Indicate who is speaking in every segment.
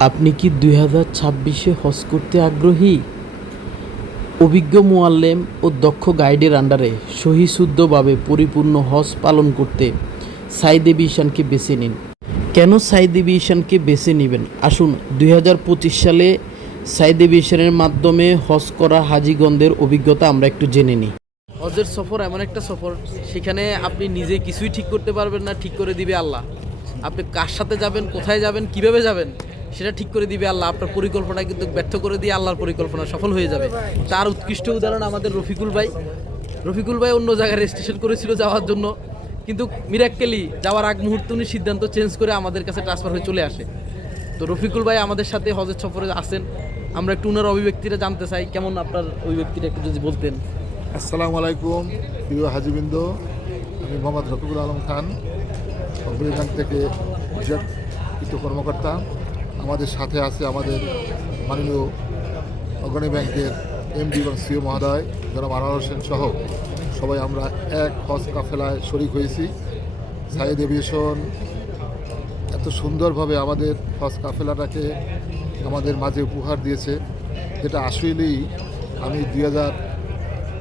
Speaker 1: আপনি কি দুই হাজার ছাব্বিশে হজ করতে আগ্রহী? অভিজ্ঞ মোয়াল্লেম ও দক্ষ গাইডের আন্ডারে সহিশুদ্ধভাবে পরিপূর্ণ হজ পালন করতে সাইদেবী ঈশানকে বেছে নিন। কেন সাইদেবী ঈশানকে বেছে নেবেন? আসুন, দুই হাজার পঁচিশ সালে সাইদেবী ঈশানের মাধ্যমে হজ করা হাজিগণদের অভিজ্ঞতা আমরা একটু জেনে নিই। হজের সফর এমন একটা সফর, সেখানে আপনি নিজে কিছুই ঠিক করতে পারবেন না, ঠিক করে দিবে আল্লাহ। আপনি কার সাথে যাবেন, কোথায় যাবেন, কীভাবে যাবেন? সেটা ঠিক করে দিবে আল্লাহ, আপনার পরিকল্পনা কিন্তু ব্যর্থ করে দিয়ে আল্লাহর পরিকল্পনা সফল হয়ে যাবে। তার উৎকৃষ্ট উদাহরণ আমাদের রফিকুল ভাই। রফিকুল ভাই অন্য জায়গায় রেজিস্ট্রেশন করেছিল যাওয়ার জন্য। কিন্তু মিরাক্কেলি যাওয়ার আগ মুহূর্তে উনি সিদ্ধান্ত চেঞ্জ করে আমাদের কাছে ট্রান্সফার হয়ে চলে আসে। তো রফিকুল ভাই আমাদের সাথে হজের সফরে আসেন আমরা একটু ওনার অভিব্যক্তিটা জানতে চাই। কেমন আপনার অভিব্যক্তিটা একটু যদি বলতেন?
Speaker 2: আসসালামু আলাইকুম, প্রিয় হাজিবৃন্দ। আমি মোহাম্মদ রফিকুল আলম খান থেকে কর্মকর্তা আমাদের সাথে আছে আমাদের মাননীয় অগ্রণী ব্যাংকের এমডি এবং সিও মহোদয়, জনাব আনোয়ার হোসেন সহ সবাই আমরা এক হজ কাফেলায় শরিক হয়েছি। সাইদ এভিয়েশন এত সুন্দরভাবে আমাদের হজ কাফেলাটাকে আমাদের মাঝে উপহার দিয়েছে। যেটা আসলেই আমি দুই হাজার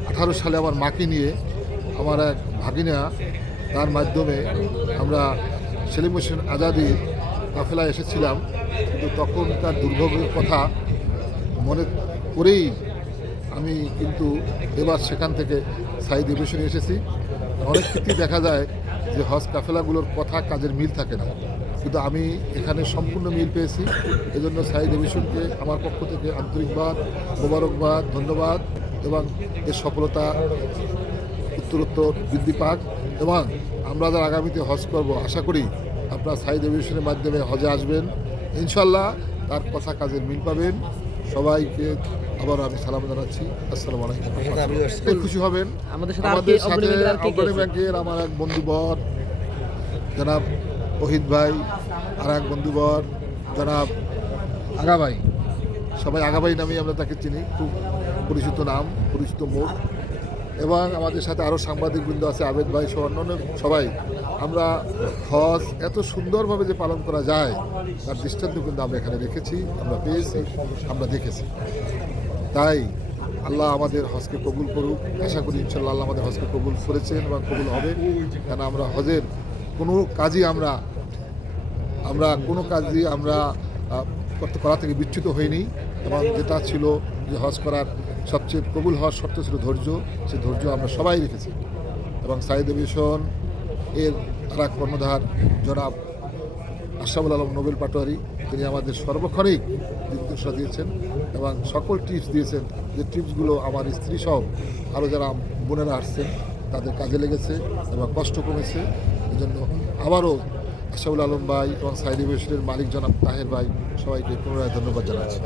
Speaker 2: আঠারো সালে আমার মাকে নিয়ে আমার এক ভাগিনা, তার মাধ্যমে আমরা সেলিম হোসেন আজাদির কাফেলায় এসেছিলাম, কিন্তু তখন তার দুর্ভোগের কথা মনে করেই আমি কিন্তু এবার সেখান থেকে সাইদ এভিয়েশনে এসেছি। অনেক ক্ষেত্রেই দেখা যায় যে হজ কাফেলাগুলোর কথা কাজের মিল থাকে না। কিন্তু আমি এখানে সম্পূর্ণ মিল পেয়েছি। এজন্য সাইদ এভিয়েশনকে আমার পক্ষ থেকে আন্তরিকবাদ, মোবারকবাদ, ধন্যবাদ এবং এর সফলতা উত্তরোত্তর বৃদ্ধি পাক এবং আমরা যারা আগামীতে হজ করব, আশা করি আপনারা সাইদ এভিয়েশনের মাধ্যমে হজে আসবেন। ইনশাল্লাহ তার কথা কাজের মিল পাবেন। সবাইকে আবার আমি সালাম জানাচ্ছি। আসসালামু আলাইকুম। খুশি হবেন।
Speaker 1: আমাদের সাথে অগ্রণী ব্যাংকের
Speaker 2: আমার এক বন্ধুবর জনাব ওহিদ ভাই আর এক বন্ধুবর জনাব আগা ভাই সবাই আগা ভাই নামেই আমরা তাকে চিনি। খুব পরিচিত নাম পরিচিত মুখ। এবং আমাদের সাথে আরও সাংবাদিকবৃন্দ আছে আবেদ ভাই সহ অন্যান্য সবাই। আমরা হজ এত সুন্দরভাবে যে পালন করা যায়, তার দৃষ্টান্ত কিন্তু আমরা এখানে রেখেছি, আমরা পেয়েছি, আমরা দেখেছি। তাই আল্লাহ আমাদের হজকে কবুল করুক। আশা করি ইনশাল্লাহ আল্লাহ আমাদের হজকে কবুল করেছেন এবং কবুল হবে। কেন আমরা হজের কোনো কাজই আমরা আমরা কোনো কাজই আমরা করা থেকে বিচ্যুত হইনি। এবং যেটা ছিল যে হজ করার সবচেয়ে কবুল হওয়ার শর্ত ছিল ধৈর্য। সে ধৈর্য আমরা সবাই রেখেছি। এবং সাইদ এভিয়েশন এর আর এক কর্ণধার জনাব আশাবুল আলম নোবেল পাটোয়ারি। তিনি আমাদের সর্বক্ষণেই নির্দেশনা দিয়েছেন এবং সকল টিপস দিয়েছেন যে টিপসগুলো আমার স্ত্রী সহ আরও যারা বোনেরা আসছেন, তাদের কাজে লেগেছে এবং কষ্ট কমেছে। এজন্য জন্য আবারও আশাউল আলম ভাই এবং সাইড ইউনিভার্সিটির মালিক জনাব তাহের ভাই সবাইকে পুনরায় ধন্যবাদ জানাচ্ছি।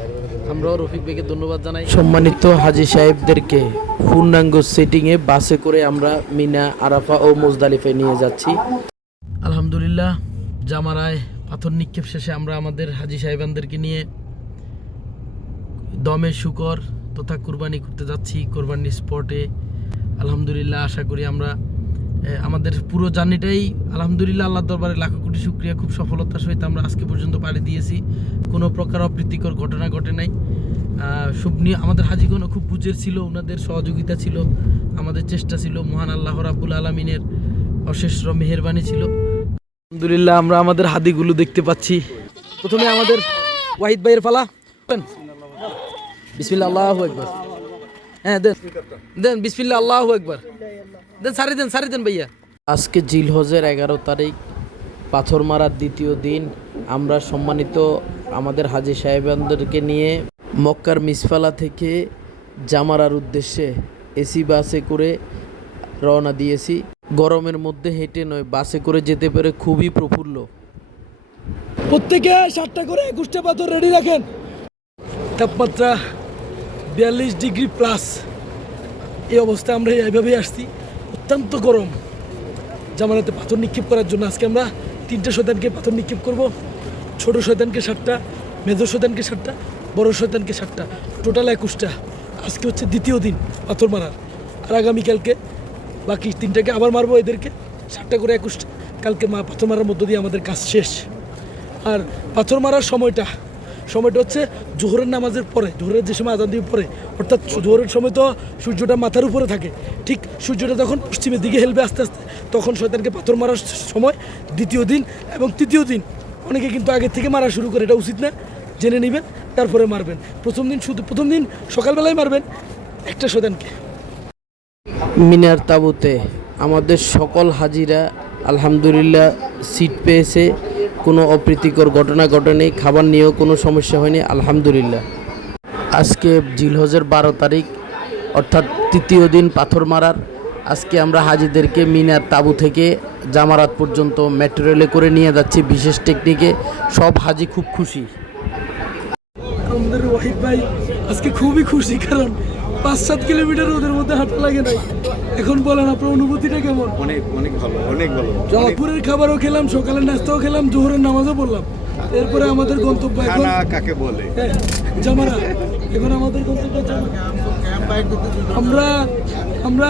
Speaker 1: আমরাও রফিক ভাইকে ধন্যবাদ জানাই। সম্মানিত হাজি সাহেবদেরকে পূর্ণাঙ্গ সেটিংয়ে বাসে করে আমরা মিনা আরাফা ও মুজদালিফে নিয়ে যাচ্ছি। আলহামদুলিল্লাহ জামারায় পাথর নিক্ষেপ শেষে আমরা আমাদের হাজি সাহেবানদেরকে নিয়ে দমে শুকর তথা কুরবানি করতে যাচ্ছি। কোরবানির স্পটে। আলহামদুলিল্লাহ আশা করি আমরা আমাদের পুরো জার্নিটাই আলহামদুলিল্লাহ আল্লাহ দরবারে লাখো কোটি শুক্রিয়া, খুব সফলতার সহিত আমরা আজকে পর্যন্ত পাড়ি দিয়েছি। কোনো প্রকার অপ্রীতিকর ঘটনা ঘটে নাই। সব নিয়ে আমাদের হাজিগণও খুব বুঝের ছিল, ওনাদের সহযোগিতা ছিল, আমাদের চেষ্টা ছিল, মহান আল্লাহ রাব্বুল আলমিনের অশেষ মেহরবানি ছিল। আলহামদুলিল্লাহ আমরা আমাদের হাদিগুলো দেখতে পাচ্ছি। প্রথমে আমাদের ওয়াহিদ ভাইয়ের পালা। বিসমিল্লা আল্লাহ একবার হ্যাঁ দেন। দেন বিসমিল্লা আল্লাহ একবার দেন সারি দেন সারি দেন ভাইয়া। আজকে জিলহজের এগারো তারিখ পাথর মারার দ্বিতীয় দিন। আমরা সম্মানিত আমাদের হাজি সাহেবানদেরকে নিয়ে মক্কার মিসফালা থেকে জামারার উদ্দেশ্যে এসি বাসে করে রওনা দিয়েছি। গরমের মধ্যে হেঁটে নয় বাসে করে যেতে পেরে খুবই প্রফুল্ল।
Speaker 3: প্রত্যেকে সাতটা করে একুশটা পাথর রেডি রাখেন। তাপমাত্রা বিয়াল্লিশ ডিগ্রি প্লাস। এই অবস্থায় আমরা এইভাবেই আসছি। অত্যন্ত গরম। জামানাতে পাথর নিক্ষেপ করার জন্য আজকে আমরা তিনটে শতানকে পাথর নিক্ষেপ করব। ছোট শতানকে সাতটা, মেজর শতানকে সাতটা, বড় শতানকে সাতটা। টোটাল একুশটা। আজকে হচ্ছে দ্বিতীয় দিন পাথর মারার। আর আগামীকালকে বাকি তিনটাকে আবার মারবো এদেরকে। সাতটা করে একুশটা। কালকে মা পাথর মারার মধ্য দিয়ে আমাদের কাজ শেষ। আর পাথর মারার সময়টা সময়টা হচ্ছে জোহরের নামাজের পরে, জোহরের যে সময় আজান দিয়ে পরে, অর্থাৎ জোহরের সময় তো সূর্যটা মাথার উপরে থাকে। ঠিক সূর্যটা যখন পশ্চিমের দিকে হেলবে আস্তে আস্তে, তখন শয়তানকে পাথর মারার সময় দ্বিতীয় দিন এবং তৃতীয় দিন, অনেকে কিন্তু আগের থেকে মারা শুরু করে, এটা উচিত না, জেনে নেবেন, তারপরে মারবেন। প্রথম দিন শুধু, প্রথম দিন সকালবেলায় মারবেন একটা শয়তানকে।
Speaker 1: মিনার তাবুতে আমাদের সকল হাজিরা আলহামদুলিল্লাহ সিট পেয়েছে। কোনো অপ্রীতিকর ঘটনা ঘটেনি, খাবার নিয়েও কোনো সমস্যা হয়নি, আলহামদুলিল্লাহ। আজকে জিলহজের বারো তারিখ, অর্থাৎ তৃতীয় দিন পাথর মারার। আজকে আমরা হাজিদেরকে মিনার তাবু থেকে জামারাত পর্যন্ত মেট্রো রেলে করে নিয়ে যাচ্ছি বিশেষ টেকনিকে সব হাজি খুব খুশি।
Speaker 3: আমাদের ওয়াহিদ ভাই, আজকে খুবই খুশি কারণ পাঁচ সাত কিলোমিটার ওদের মধ্যে হাঁটা লাগে নাই। এখন বলেন আপনার অনুভূতিটা কেমন?
Speaker 4: অনেক অনেক ভালো অনেক ভালো।
Speaker 3: জয়পুরের খাবারও খেলাম সকালের নাস্তাও খেলাম জোহরের নামাজও পড়লাম। এরপরে আমাদের গন্তব্য এখন
Speaker 4: কাকে বলে?
Speaker 3: হ্যাঁ, জামারা। এখন আমাদের গন্তব্য আমরা আমরা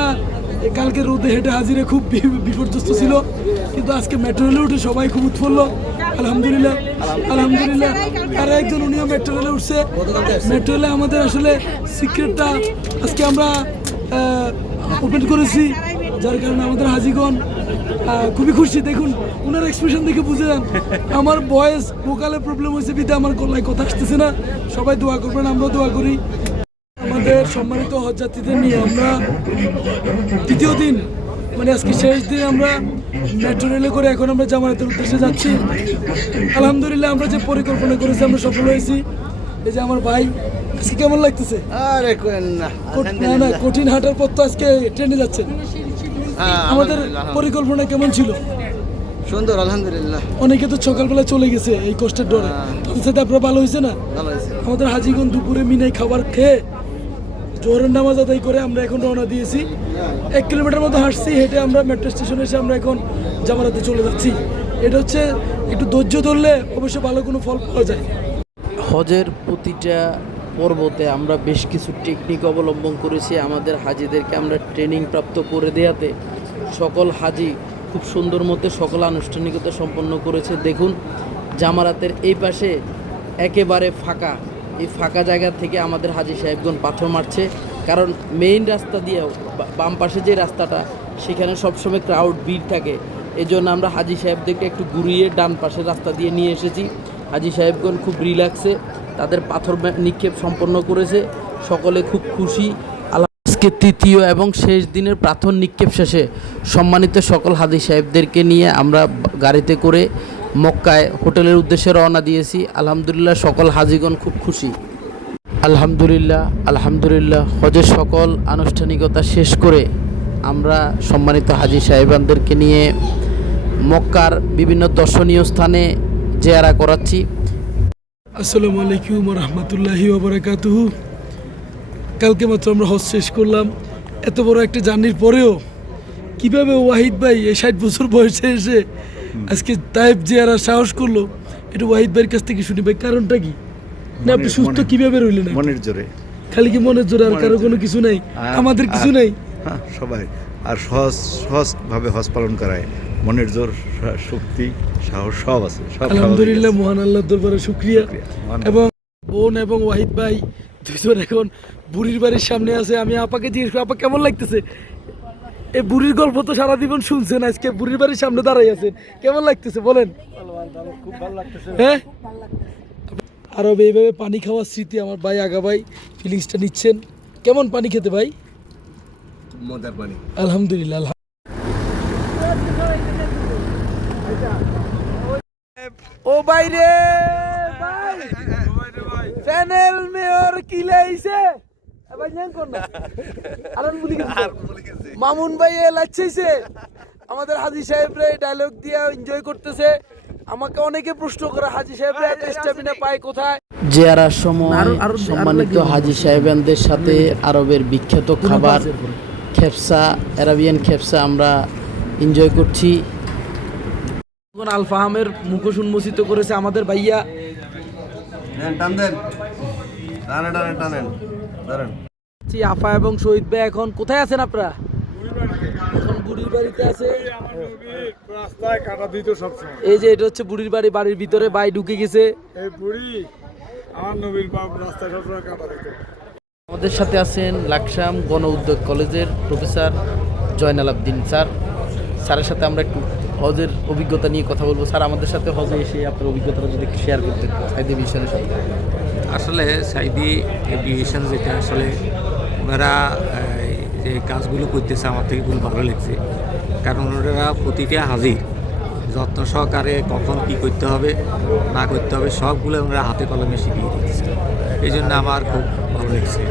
Speaker 3: কালকে রোদে হেঁটে হাজিরে খুব বিপর্যস্ত ছিল। কিন্তু আজকে মেট্রো রেলে উঠে সবাই খুব উৎফুল্ল। আলহামদুলিল্লাহ আলহামদুলিল্লাহ। আর একজন উনিও মেট্রো রেলে উঠছে। মেট্রো রেলে আমাদের আসলে সিক্রেটটা আজকে আমরা ওপেন করেছি। যার কারণে আমাদের হাজিগণ খুবই খুশি। দেখুন ওনার এক্সপ্রেশন দেখে বুঝে যান। আমার ভয়েস ভোকালে প্রবলেম হয়েছে বিধে আমার গলায় কথা আসতেছে না। সবাই দোয়া করবেন, আমরাও দোয়া করি। আমাদের সম্মানিত হজযাত্রীদের নিয়ে আমরা তৃতীয় দিন মানে আজকে শেষ দিন আমরা মেট্রো রেলে করে এখন আমরা জামায়াতের উদ্দেশ্যে যাচ্ছি। আলহামদুলিল্লাহ আমরা যে পরিকল্পনা করেছি আমরা সফল হয়েছি। এই যে আমার ভাই আজকে কেমন লাগতেছে?
Speaker 4: আরে না
Speaker 3: না কঠিন হাঁটার পর তো আজকে ট্রেনে যাচ্ছেন
Speaker 4: হ্যাঁ,
Speaker 3: আমাদের পরিকল্পনা কেমন ছিল?
Speaker 4: সুন্দর আলহামদুলিল্লাহ।
Speaker 3: অনেকে তো সকালবেলা চলে গেছে এই কষ্টের ডরে। তাদের সাথে আপনার ভালো হয়েছে না?
Speaker 4: ভালো হয়েছে।
Speaker 3: আমাদের হাজিগণ দুপুরে মিনাই খাবার খেয়ে জোহরের নামাজ আদায় করে আমরা এখন রওনা দিয়েছি। এক কিলোমিটার মতো হাঁটছি, হেঁটে আমরা মেট্রো স্টেশনে এসে আমরা এখন জামারাতে চলে যাচ্ছি। এটা হচ্ছে একটু ধৈর্য ধরলে অবশ্য ভালো কোনো ফল পাওয়া যায়।
Speaker 1: হজের প্রতিটা পর্বতে আমরা বেশ কিছু টেকনিক অবলম্বন করেছি আমাদের হাজিদেরকে আমরা ট্রেনিং প্রাপ্ত করে দেওয়াতে সকল হাজি খুব সুন্দর মতো সকল আনুষ্ঠানিকতা সম্পন্ন করেছে। দেখুন জামারাতের এই পাশে একেবারে ফাঁকা। এই ফাঁকা জায়গা থেকে আমাদের হাজি সাহেবগণ পাথর মারছে। কারণ মেইন রাস্তা দিয়ে বাম পাশে যে রাস্তাটা, সেখানে সবসময় ক্রাউড ভিড় থাকে। এই জন্য আমরা হাজি সাহেবদেরকে একটু ঘুরিয়ে ডান পাশের রাস্তা দিয়ে নিয়ে এসেছি। হাজি সাহেবগণ খুব রিল্যাক্সে তাদের পাথর নিক্ষেপ সম্পন্ন করেছে। সকলে খুব খুশি। আজকে তৃতীয় এবং শেষ দিনের প্রাথন নিক্ষেপ শেষে সম্মানিত সকল হাজি সাহেবদেরকে নিয়ে আমরা গাড়িতে করে মক্কায় হোটেলের উদ্দেশ্যে রওনা দিয়েছি। আলহামদুলিল্লাহ সকল হাজিগণ খুব খুশি। আলহামদুলিল্লাহ আলহামদুলিল্লাহ। হজের সকল আনুষ্ঠানিকতা শেষ করে আমরা সম্মানিত হাজি সাহেবানদেরকে নিয়ে মক্কার বিভিন্ন দর্শনীয় স্থানে জেয়ারা করাচ্ছি।
Speaker 3: আসসালামু আলাইকুম রহমতুল্লাহি কালকে মাত্র আমরা হজ শেষ করলাম। এত বড় একটা জার্নির পরেও কীভাবে ওয়াহিদ ভাই এই ষাট বছর বয়সে এসে আজকে তাইব জিয়ারা সাহস করল এটা ওয়াহিদ ভাইয়ের কাছ থেকে শুনি ভাই কারণটা কি? না আপনি সুস্থ কীভাবে রইলেন
Speaker 4: মনের জোরে।
Speaker 3: খালি কি মনের জোরে আর কারও কোনো কিছু নাই? আমাদের কিছু নাই?
Speaker 4: হ্যাঁ সবাই। আর সহজ সহজভাবে হজ পালন করায়। মনের জোর শক্তি সাহস সব আছে
Speaker 3: আলহামদুলিল্লাহ মহান আল্লাহর দরবারে শুকরিয়া। এবং বোন এবং ওয়াহিদ ভাই দুজন এখন বুড়ির বাড়ির সামনে আছে। আমি আপাকে জিজ্ঞেস করি আপা কেমন লাগতেছে? এই বুড়ির গল্প তো সারা জীবন শুনছেন আজকে বুড়ির বাড়ির সামনে দাঁড়াই আছেন। কেমন লাগতেছে বলেন? হ্যাঁ? আরব এইভাবে পানি খাওয়ার স্মৃতি আমার ভাই আগা ভাই ফিলিংসটা নিচ্ছেন। কেমন পানি খেতে ভাই?
Speaker 4: মজার পানি।
Speaker 3: আলহামদুলিল্লাহ আলহাম- ও বাইরে চ্যানেল মেয়র কি লাইছে? মামুন ভাই এ লাচ্ছেছে আমাদের হাজি সাহেব রে ডায়লগ দিয়ে এনজয় করতেছে। আমাকে অনেকে প্রশ্ন করে হাজি সাহেব রে স্ট্যামিনা পায় কোথায়?
Speaker 1: জেয়ারার সময় সম্মানিত হাজি সাহেবানদের সাথে আরবের বিখ্যাত খাবার খেপসা অ্যারাবিয়ান খেপসা আমরা এনজয় করছি।
Speaker 3: আল ফাহামের মুখোশ উন্মোচিত করেছে আমাদের ভাইয়া।
Speaker 4: টান দেন। টানে টানে টানেন। ধরেন
Speaker 3: জি, আফা এবং শহীদ ভাই এখন কোথায় আছেন আপনারা? এখন বুড়ির বাড়িতে আছে। এই যে এটা হচ্ছে বুড়ির বাড়ি বাড়ির ভিতরে ভাই ঢুকে গেছে।
Speaker 5: এই বুড়ি আমার নবীর বাপ রাস্তায় সবসময় কাটা দিত।
Speaker 1: আমাদের সাথে আছেন লাকসাম গণ উদ্যোগ কলেজের প্রফেসর জয়নাল আবদিন স্যার। স্যারের সাথে আমরা একটু হজের অভিজ্ঞতা নিয়ে কথা বলব। স্যার আমাদের সাথে হজে এসে আপনার অভিজ্ঞতাটা যদি একটু শেয়ার করতেন সাইদি মিশনের সাথে।
Speaker 6: আসলে সাইদি এভিয়েশন যেটা আসলে ওনারা যে কাজগুলো করতেছে, আমার থেকে খুব ভালো লাগছে। কারণ ওনারা প্রতিটা হাজির যত্ন সহকারে কখন কি করতে হবে, না করতে হবে, সবগুলো ওনারা হাতে কলমে শিখিয়ে দিচ্ছে এই জন্য আমার খুব ভালো লাগছে